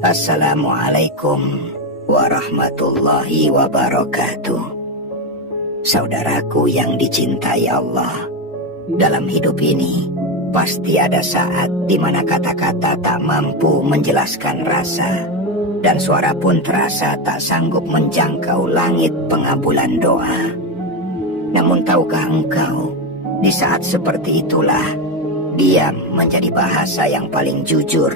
Assalamualaikum warahmatullahi wabarakatuh. Saudaraku yang dicintai Allah, dalam hidup ini pasti ada saat di mana kata-kata tak mampu menjelaskan rasa, dan suara pun terasa tak sanggup menjangkau langit pengabulan doa. Namun tahukah engkau, di saat seperti itulah diam menjadi bahasa yang paling jujur.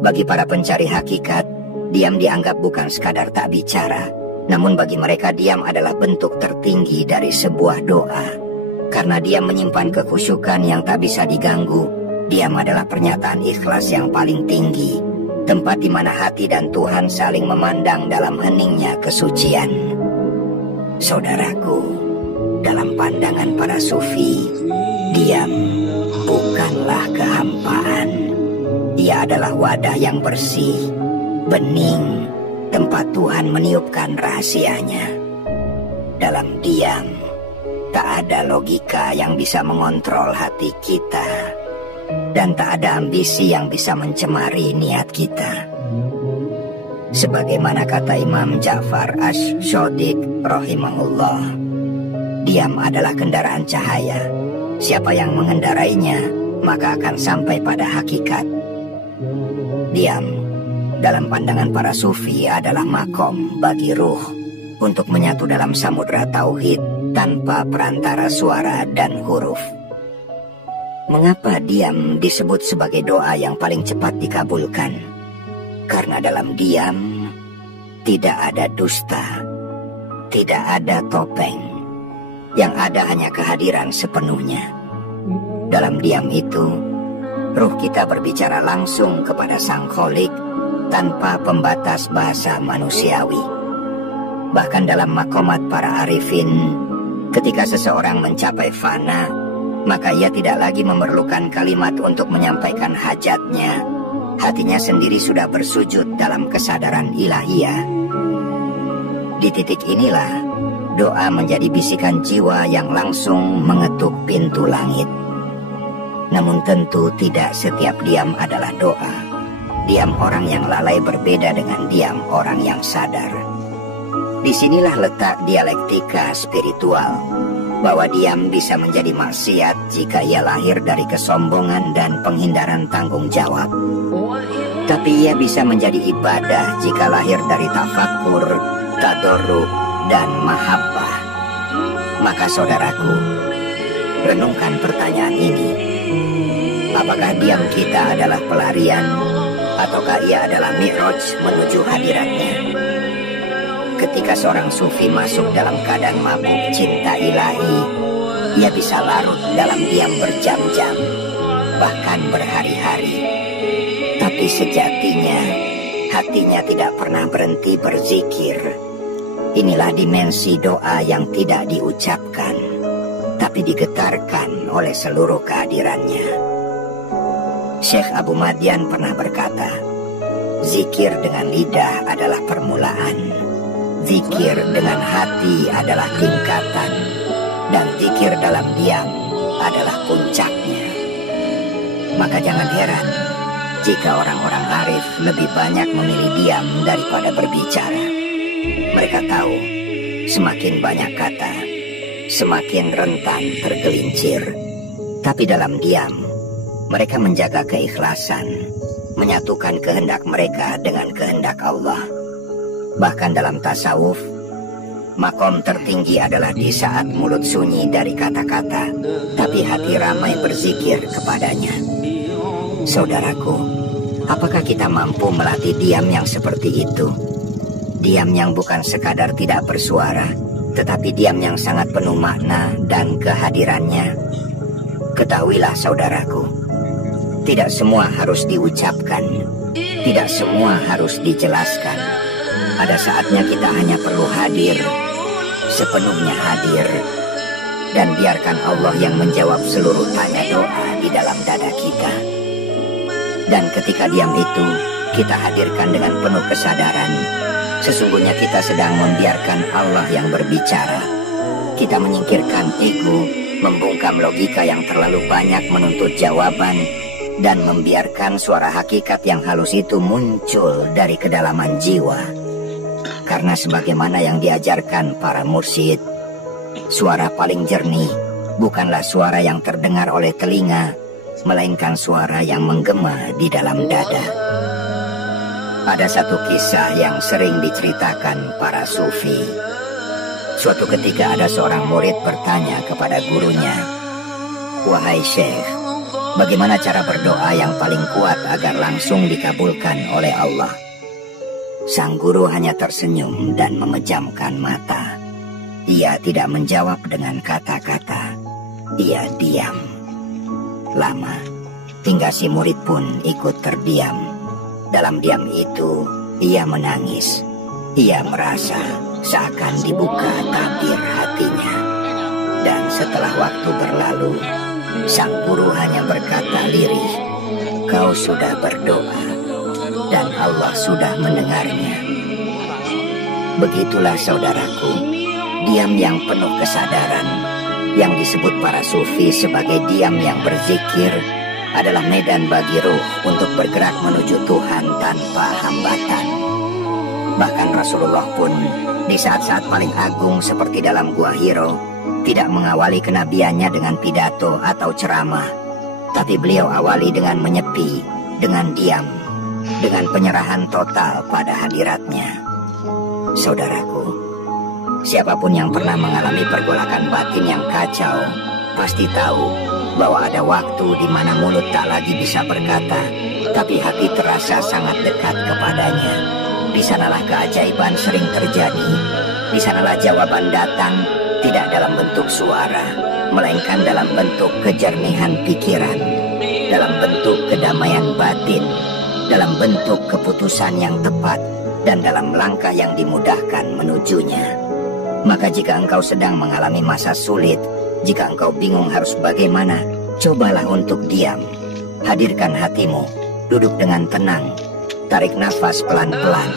Bagi para pencari hakikat, diam dianggap bukan sekadar tak bicara, namun bagi mereka diam adalah bentuk tertinggi dari sebuah doa. Karena diam menyimpan kekhusyukan yang tak bisa diganggu, diam adalah pernyataan ikhlas yang paling tinggi, tempat di mana hati dan Tuhan saling memandang dalam heningnya kesucian. Saudaraku, dalam pandangan para sufi, diam bukanlah kehampaan. Ia adalah wadah yang bersih, bening, tempat Tuhan meniupkan rahasianya. Dalam diam, tak ada logika yang bisa mengontrol hati kita, dan tak ada ambisi yang bisa mencemari niat kita. Sebagaimana kata Imam Ja'far Asy-Shadiq rahimahullah, diam adalah kendaraan cahaya. Siapa yang mengendarainya, maka akan sampai pada hakikat. Diam, dalam pandangan para sufi, adalah makom bagi ruh untuk menyatu dalam samudra tauhid tanpa perantara suara dan huruf. Mengapa diam disebut sebagai doa yang paling cepat dikabulkan? Karena dalam diam tidak ada dusta, tidak ada topeng. Yang ada hanya kehadiran sepenuhnya. Dalam diam itu, ruh kita berbicara langsung kepada Sang Kholik tanpa pembatas bahasa manusiawi. Bahkan dalam makomat para arifin, ketika seseorang mencapai fana, maka ia tidak lagi memerlukan kalimat untuk menyampaikan hajatnya. Hatinya sendiri sudah bersujud dalam kesadaran ilahiyah. Di titik inilah, doa menjadi bisikan jiwa yang langsung mengetuk pintu langit. Namun tentu tidak setiap diam adalah doa. Diam orang yang lalai berbeda dengan diam orang yang sadar. Disinilah letak dialektika spiritual, bahwa diam bisa menjadi maksiat jika ia lahir dari kesombongan dan penghindaran tanggung jawab. Tapi ia bisa menjadi ibadah jika lahir dari tafakur, tadarruk, dan mahabbah. Maka saudaraku, renungkan pertanyaan ini. Apakah diam kita adalah pelarian, ataukah ia adalah mi'raj menuju hadiratnya? Ketika seorang sufi masuk dalam keadaan mabuk cinta ilahi, ia bisa larut dalam diam berjam-jam, bahkan berhari-hari. Tapi sejatinya, hatinya tidak pernah berhenti berzikir. Inilah dimensi doa yang tidak diucapkan, tapi digetarkan oleh seluruh kehadirannya. Syekh Abu Madian pernah berkata, zikir dengan lidah adalah permulaan, zikir dengan hati adalah tingkatan, dan zikir dalam diam adalah puncaknya. Maka jangan heran jika orang-orang arif lebih banyak memilih diam daripada berbicara. Mereka tahu, semakin banyak kata, semakin rentan tergelincir. Tapi dalam diam, mereka menjaga keikhlasan, menyatukan kehendak mereka dengan kehendak Allah. Bahkan dalam tasawuf, makom tertinggi adalah di saat mulut sunyi dari kata-kata, tapi hati ramai berzikir kepadanya. Saudaraku, apakah kita mampu melatih diam yang seperti itu? Diam yang bukan sekadar tidak bersuara, tetapi diam yang sangat penuh makna dan kehadirannya. Ketahuilah saudaraku, tidak semua harus diucapkan, tidak semua harus dijelaskan. Ada saatnya kita hanya perlu hadir, sepenuhnya hadir, dan biarkan Allah yang menjawab seluruh tanya doa di dalam dada kita. Dan ketika diam itu, kita hadirkan dengan penuh kesadaran, sesungguhnya kita sedang membiarkan Allah yang berbicara. Kita menyingkirkan ego, membungkam logika yang terlalu banyak menuntut jawaban, dan membiarkan Bahkan suara hakikat yang halus itu muncul dari kedalaman jiwa. Karena sebagaimana yang diajarkan para mursyid, suara paling jernih bukanlah suara yang terdengar oleh telinga, melainkan suara yang menggema di dalam dada. Ada satu kisah yang sering diceritakan para sufi. Suatu ketika ada seorang murid bertanya kepada gurunya, "Wahai Syekh, bagaimana cara berdoa yang paling kuat agar langsung dikabulkan oleh Allah?" Sang guru hanya tersenyum dan memejamkan mata. Ia tidak menjawab dengan kata-kata. Ia diam. Lama, hingga si murid pun ikut terdiam. Dalam diam itu, ia menangis. Ia merasa seakan dibuka tabir hatinya. Dan setelah waktu berlalu, sang guru hanya berkata lirih, "Kau sudah berdoa, dan Allah sudah mendengarnya." Begitulah saudaraku, diam yang penuh kesadaran, yang disebut para sufi sebagai diam yang berzikir, adalah medan bagi ruh untuk bergerak menuju Tuhan tanpa hambatan. Bahkan Rasulullah pun di saat-saat paling agung seperti dalam Gua Hiro tidak mengawali kenabiannya dengan pidato atau ceramah, tapi beliau awali dengan menyepi, dengan diam, dengan penyerahan total pada hadiratnya. Saudaraku, siapapun yang pernah mengalami pergolakan batin yang kacau pasti tahu bahwa ada waktu di mana mulut tak lagi bisa berkata, tapi hati terasa sangat dekat kepadanya. Di sanalah keajaiban sering terjadi. Di sanalah jawaban datang tidak dalam bentuk suara, melainkan dalam bentuk kejernihan pikiran, dalam bentuk kedamaian batin, dalam bentuk keputusan yang tepat, dan dalam langkah yang dimudahkan menujunya. Maka jika engkau sedang mengalami masa sulit, jika engkau bingung harus bagaimana, cobalah untuk diam. Hadirkan hatimu, duduk dengan tenang, tarik nafas pelan-pelan,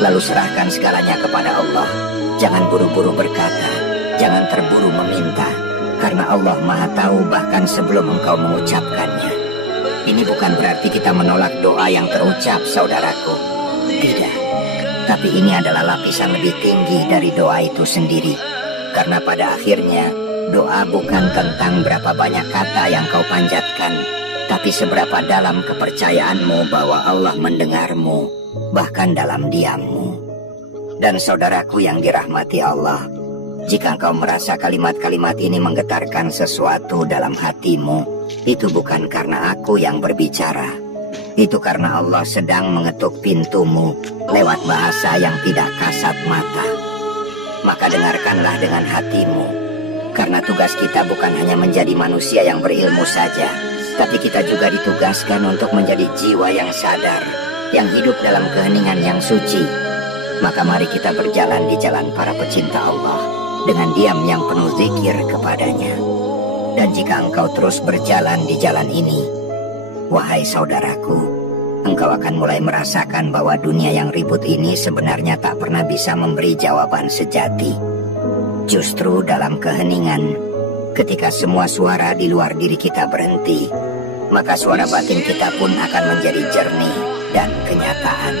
lalu serahkan segalanya kepada Allah. Jangan buru-buru berkata, jangan terburu meminta, karena Allah Maha Tahu bahkan sebelum engkau mengucapkannya. Ini bukan berarti kita menolak doa yang terucap, saudaraku. Tidak. Tapi ini adalah lapisan lebih tinggi dari doa itu sendiri. Karena pada akhirnya, doa bukan tentang berapa banyak kata yang kau panjatkan, tapi seberapa dalam kepercayaanmu bahwa Allah mendengarmu, bahkan dalam diammu. Dan saudaraku yang dirahmati Allah, jika engkau merasa kalimat-kalimat ini menggetarkan sesuatu dalam hatimu, itu bukan karena aku yang berbicara. Itu karena Allah sedang mengetuk pintumu lewat bahasa yang tidak kasat mata. Maka dengarkanlah dengan hatimu, karena tugas kita bukan hanya menjadi manusia yang berilmu saja, tapi kita juga ditugaskan untuk menjadi jiwa yang sadar, yang hidup dalam keheningan yang suci. Maka mari kita berjalan di jalan para pecinta Allah dengan diam yang penuh zikir kepadanya. Dan jika engkau terus berjalan di jalan ini, wahai saudaraku, engkau akan mulai merasakan bahwa dunia yang ribut ini sebenarnya tak pernah bisa memberi jawaban sejati. Justru dalam keheningan, ketika semua suara di luar diri kita berhenti, maka suara batin kita pun akan menjadi jernih dan kenyataan.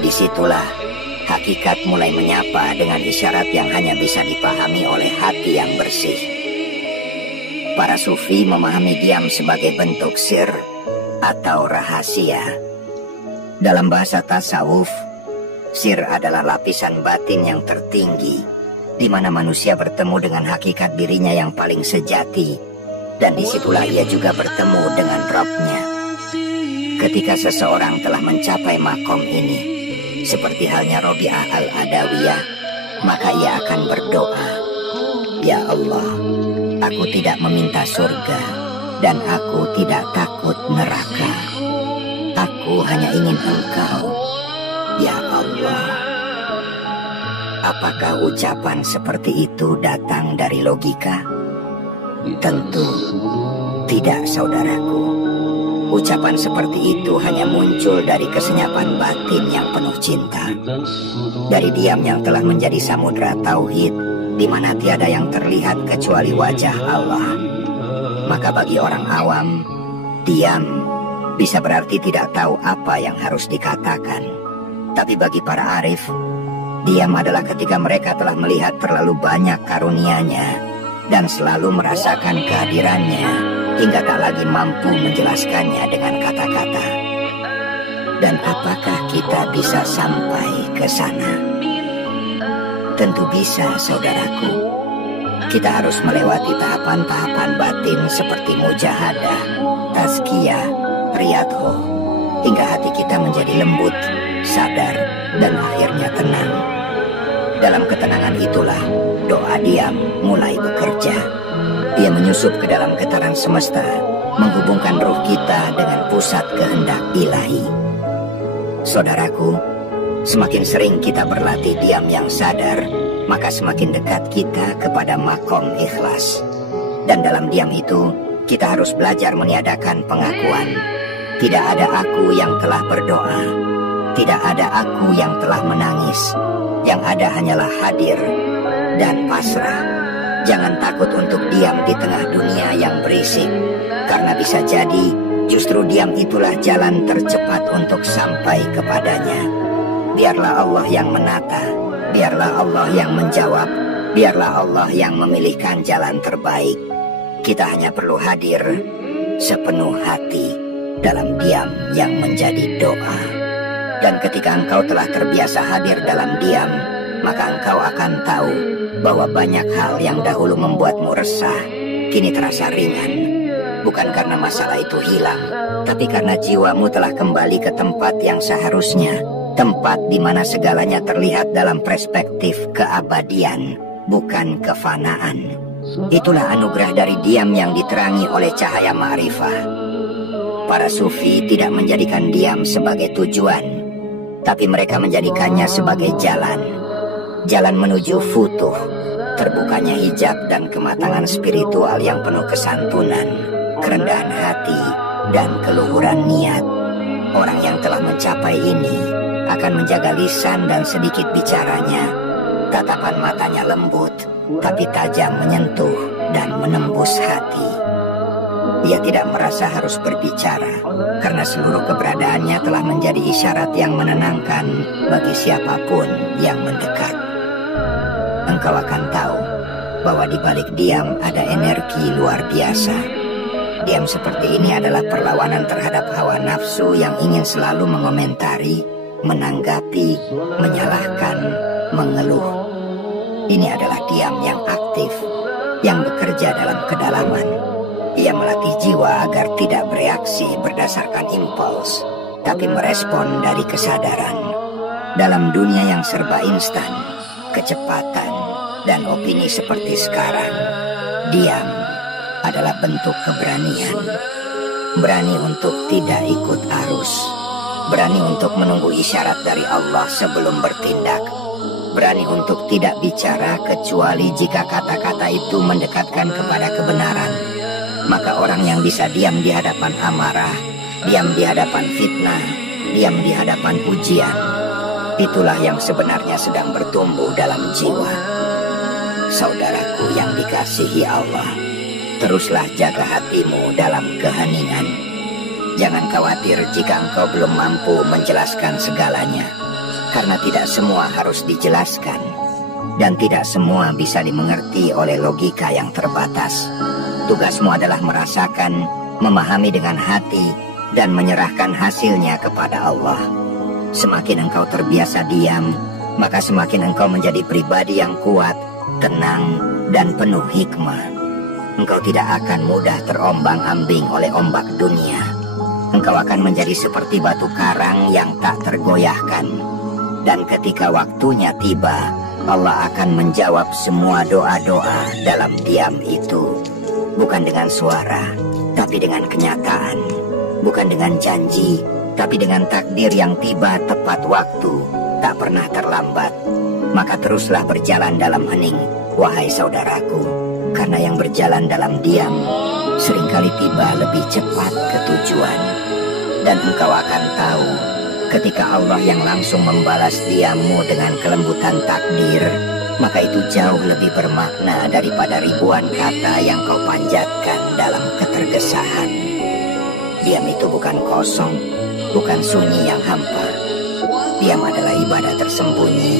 Disitulah hakikat mulai menyapa dengan isyarat yang hanya bisa dipahami oleh hati yang bersih. Para sufi memahami diam sebagai bentuk sir atau rahasia. Dalam bahasa tasawuf, sir adalah lapisan batin yang tertinggi, di mana manusia bertemu dengan hakikat dirinya yang paling sejati, dan disitulah ia juga bertemu dengan Rabb-nya. Ketika seseorang telah mencapai makom ini, seperti halnya Robi'ah al-Adawiyah, maka ia akan berdoa, "Ya Allah, aku tidak meminta surga, dan aku tidak takut neraka. Aku hanya ingin Engkau, ya Allah." Apakah ucapan seperti itu datang dari logika? Tentu tidak, saudaraku. Ucapan seperti itu hanya muncul dari kesenyapan batin yang penuh cinta, dari diam yang telah menjadi samudra tauhid, di mana tiada yang terlihat kecuali wajah Allah. Maka bagi orang awam, diam bisa berarti tidak tahu apa yang harus dikatakan. Tapi bagi para arif, diam adalah ketika mereka telah melihat terlalu banyak karunia-Nya dan selalu merasakan kehadirannya hingga tak lagi mampu menjelaskannya dengan kata-kata. Dan apakah kita bisa sampai ke sana? Tentu bisa, saudaraku. Kita harus melewati tahapan-tahapan batin seperti mujahadah, tazkiyah, riyadhah, hingga hati kita menjadi lembut, sadar, dan akhirnya tenang. Dalam ketenangan itulah doa diam mulai bekerja. Ia menyusup ke dalam getaran semesta, menghubungkan ruh kita dengan pusat kehendak ilahi. Saudaraku, semakin sering kita berlatih diam yang sadar, maka semakin dekat kita kepada makom ikhlas. Dan dalam diam itu, kita harus belajar meniadakan pengakuan. Tidak ada aku yang telah berdoa, tidak ada aku yang telah menangis. Yang ada hanyalah hadir dan pasrah. Jangan takut untuk diam di tengah dunia yang berisik, karena bisa jadi justru diam itulah jalan tercepat untuk sampai kepadanya. Biarlah Allah yang menata, biarlah Allah yang menjawab, biarlah Allah yang memilihkan jalan terbaik. Kita hanya perlu hadir sepenuh hati dalam diam yang menjadi doa. Dan ketika engkau telah terbiasa hadir dalam diam, maka engkau akan tahu bahwa banyak hal yang dahulu membuatmu resah, kini terasa ringan. Bukan karena masalah itu hilang, tapi karena jiwamu telah kembali ke tempat yang seharusnya. Tempat di mana segalanya terlihat dalam perspektif keabadian, bukan kefanaan. Itulah anugerah dari diam yang diterangi oleh cahaya ma'rifah. Para sufi tidak menjadikan diam sebagai tujuan, tapi mereka menjadikannya sebagai jalan. Jalan menuju futuh, terbukanya hijab dan kematangan spiritual yang penuh kesantunan, kerendahan hati, dan keluhuran niat. Orang yang telah mencapai ini akan menjaga lisan dan sedikit bicaranya. Tatapan matanya lembut, tapi tajam menyentuh dan menembus hati. Ia tidak merasa harus berbicara, karena seluruh keberadaannya telah menjadi isyarat yang menenangkan bagi siapapun yang mendekat. Engkau akan tahu bahwa di balik diam ada energi luar biasa. Diam seperti ini adalah perlawanan terhadap hawa nafsu yang ingin selalu mengomentari, menanggapi, menyalahkan, mengeluh. Ini adalah diam yang aktif, yang bekerja dalam kedalaman. Ia melatih jiwa agar tidak bereaksi berdasarkan impuls, tapi merespon dari kesadaran. Dalam dunia yang serba instan, kecepatan, dan opini seperti sekarang, diam adalah bentuk keberanian. Berani untuk tidak ikut arus, berani untuk menunggu isyarat dari Allah sebelum bertindak, berani untuk tidak bicara kecuali jika kata-kata itu mendekatkan kepada kebenaran. Maka orang yang bisa diam di hadapan amarah, diam di hadapan fitnah, diam di hadapan ujian, itulah yang sebenarnya sedang bertumbuh dalam jiwa. Saudaraku yang dikasihi Allah, teruslah jaga hatimu dalam keheningan. Jangan khawatir jika engkau belum mampu menjelaskan segalanya, karena tidak semua harus dijelaskan, dan tidak semua bisa dimengerti oleh logika yang terbatas. Tugasmu adalah merasakan, memahami dengan hati, dan menyerahkan hasilnya kepada Allah. Semakin engkau terbiasa diam, maka semakin engkau menjadi pribadi yang kuat, tenang, dan penuh hikmah. Engkau tidak akan mudah terombang-ambing oleh ombak dunia. Engkau akan menjadi seperti batu karang yang tak tergoyahkan. Dan ketika waktunya tiba, Allah akan menjawab semua doa-doa dalam diam itu. Bukan dengan suara, tapi dengan kenyataan. Bukan dengan janji, tapi dengan takdir yang tiba tepat waktu, tak pernah terlambat. Maka teruslah berjalan dalam hening, wahai saudaraku, karena yang berjalan dalam diam seringkali tiba lebih cepat ke tujuan. Dan engkau akan tahu, ketika Allah yang langsung membalas diammu dengan kelembutan takdir, maka itu jauh lebih bermakna daripada ribuan kata yang kau panjatkan dalam ketergesahan. Diam itu bukan kosong, bukan sunyi yang hampa. Diam adalah ibadah tersembunyi,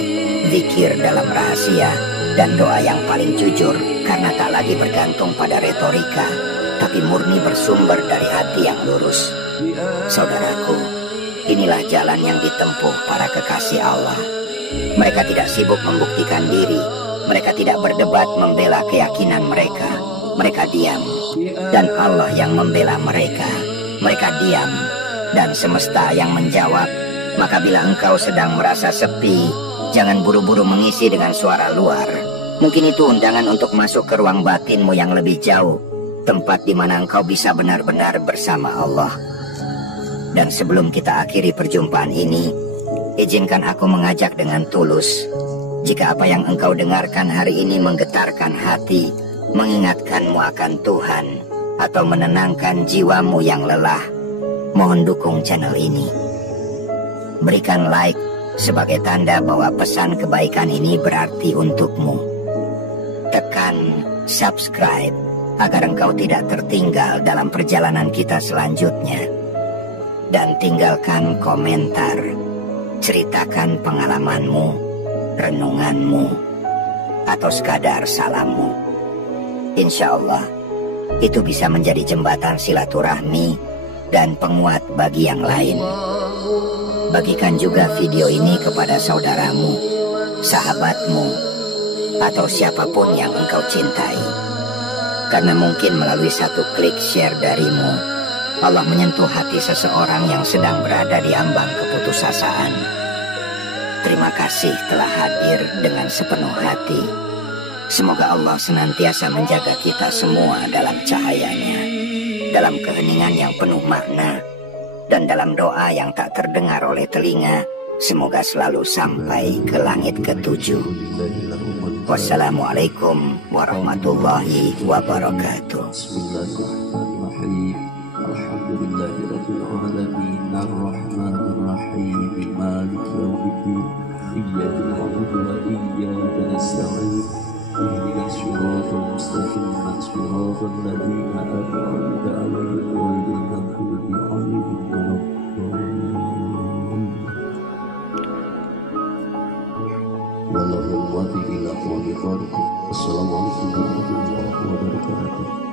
zikir dalam rahasia, dan doa yang paling jujur karena tak lagi bergantung pada retorika, tapi murni bersumber dari hati yang lurus. Saudaraku, inilah jalan yang ditempuh para kekasih Allah. Mereka tidak sibuk membuktikan diri, mereka tidak berdebat membela keyakinan mereka. Mereka diam, dan Allah yang membela mereka. Mereka diam, dan semesta yang menjawab. Maka bila engkau sedang merasa sepi, jangan buru-buru mengisi dengan suara luar. Mungkin itu undangan untuk masuk ke ruang batinmu yang lebih jauh, tempat di mana engkau bisa benar-benar bersama Allah. Dan sebelum kita akhiri perjumpaan ini, izinkan aku mengajak dengan tulus. Jika apa yang engkau dengarkan hari ini menggetarkan hati, mengingatkanmu akan Tuhan, atau menenangkan jiwamu yang lelah, mohon dukung channel ini. Berikan like sebagai tanda bahwa pesan kebaikan ini berarti untukmu. Tekan subscribe agar engkau tidak tertinggal dalam perjalanan kita selanjutnya. Dan tinggalkan komentar, ceritakan pengalamanmu, renunganmu, atau sekadar salammu. Insya Allah, itu bisa menjadi jembatan silaturahmi dan penguat bagi yang lain. Bagikan juga video ini kepada saudaramu, sahabatmu, atau siapapun yang engkau cintai. Karena mungkin melalui satu klik share darimu, Allah menyentuh hati seseorang yang sedang berada di ambang keputusasaan. Terima kasih telah hadir dengan sepenuh hati. Semoga Allah senantiasa menjaga kita semua dalam cahayanya, dalam keheningan yang penuh makna, dan dalam doa yang tak terdengar oleh telinga, semoga selalu sampai ke langit ketujuh. Wassalamualaikum warahmatullahi wabarakatuh. Bismillahirrahmanirrahim. Alhamdulillahirabbil alamin arrahmanir rahim maliki yaumiddin iyyaka na'budu wa iyyaka nasta'in ihdinas siratal mustaqim siratal ladzina an'amta 'alaihim ghairil maghdubi 'alaihim waladdallin. Wallahu ila qawli qadikum. Assalamualaikum warahmatullahi wabarakatuh.